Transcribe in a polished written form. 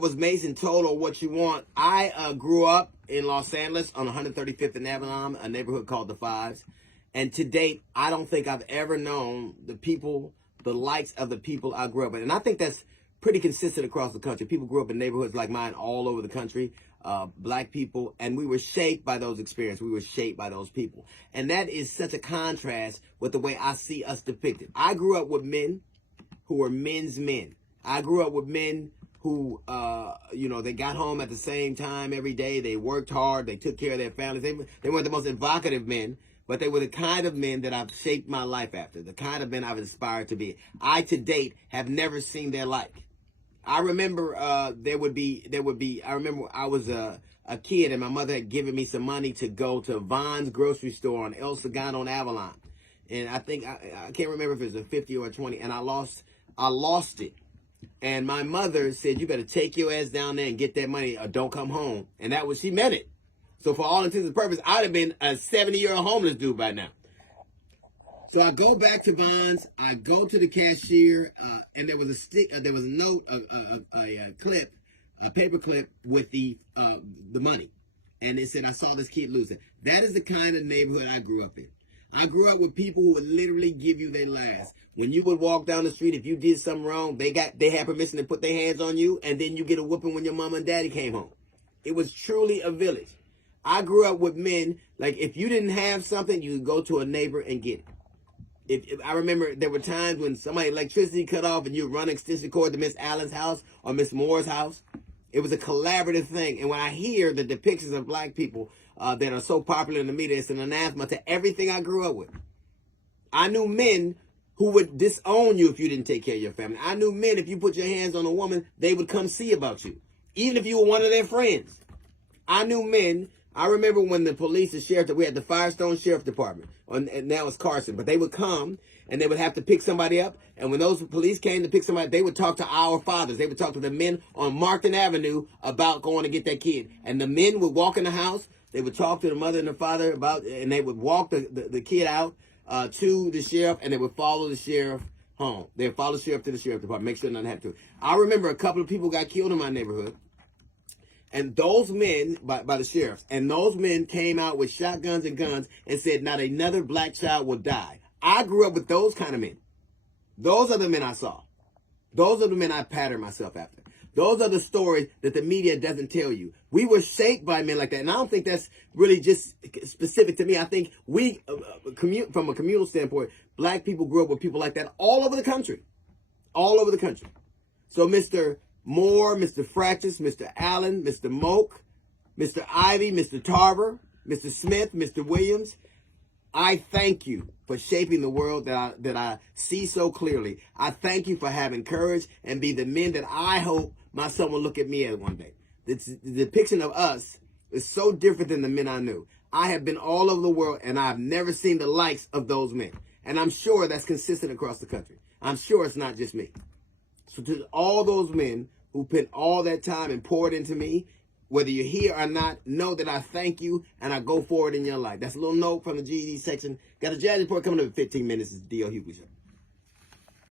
Was Mason total what you want. I grew up in Los Angeles on 135th and Avalon, a neighborhood called the Fives. And to date, I don't think I've ever known the likes of the people I grew up in. And I think that's pretty consistent across the country. People grew up in neighborhoods like mine all over the country, black people, and we were shaped by those experiences. We were shaped by those people. And that is such a contrast with the way I see us depicted. I grew up with men who were men's men. I grew up with men who, they got home at the same time every day. They worked hard. They took care of their families. They weren't the most evocative men, but they were the kind of men that I've shaped my life after, the kind of men I've aspired to be. I, to date, have never seen their like. I remember I remember I was a kid and my mother had given me some money to go to Vaughn's grocery store on El Segundo on Avalon. And I think, I can't remember if it was a 50 or a 20, and I lost it. And my mother said, you better take your ass down there and get that money or don't come home. And that was, she meant it. So for all intents and purposes, I'd have been a 70-year-old homeless dude by now. So I go back to Vaughn's, I go to the cashier, and there was a note, a paper clip with the money. And it said, I saw this kid lose it. That is the kind of neighborhood I grew up in. I grew up with people who would literally give you their last. When you would walk down the street, if you did something wrong, they had permission to put their hands on you, and then you get a whooping when your mama and daddy came home. It was truly a village. I grew up with men, like if you didn't have something, you would go to a neighbor and get it. If I remember there were times when somebody's electricity cut off and you run extension cord to Miss Allen's house or Miss Moore's house. It was a collaborative thing. And when I hear the depictions of black people that are so popular in the media, it's an anathema to everything I grew up with. I knew men who would disown you if you didn't take care of your family. I knew men, if you put your hands on a woman, they would come see about you, even if you were one of their friends. I knew men. I remember when the police, the sheriff, we had the Firestone Sheriff Department, and now it's Carson, but they would come and they would have to pick somebody up. And when those police came to pick somebody up, they would talk to our fathers. They would talk to the men on Markton Avenue about going to get that kid. And the men would walk in the house. They would talk to the mother and the father and they would walk the kid out to the sheriff, and they would follow the sheriff home. They'd follow the sheriff to the sheriff department, make sure nothing happened to him. I remember a couple of people got killed in my neighborhood. And those men, by the sheriffs, and those men came out with shotguns and guns and said, not another black child will die. I grew up with those kind of men. Those are the men I saw. Those are the men I patterned myself after. Those are the stories that the media doesn't tell you. We were shaped by men like that. And I don't think that's really just specific to me. I think we, from a communal standpoint, black people grew up with people like that all over the country. All over the country. So Mr. Moore, Mr. Fractus, Mr. Allen, Mr. Moak, Mr. Ivy, Mr. Tarver, Mr. Smith, Mr. Williams, I thank you for shaping the world that I see so clearly. I thank you for having courage and be the men that I hope my son will look at me as one day. The depiction of us is so different than the men I knew. I have been all over the world, and I've never seen the likes of those men. And I'm sure that's consistent across the country. I'm sure it's not just me. So to all those men who put all that time and poured into me, whether you're here or not, know that I thank you and I go forward in your life. That's a little note from the GED section. Got a jazz report coming up in 15 minutes. It's the D.L. Hughley Show.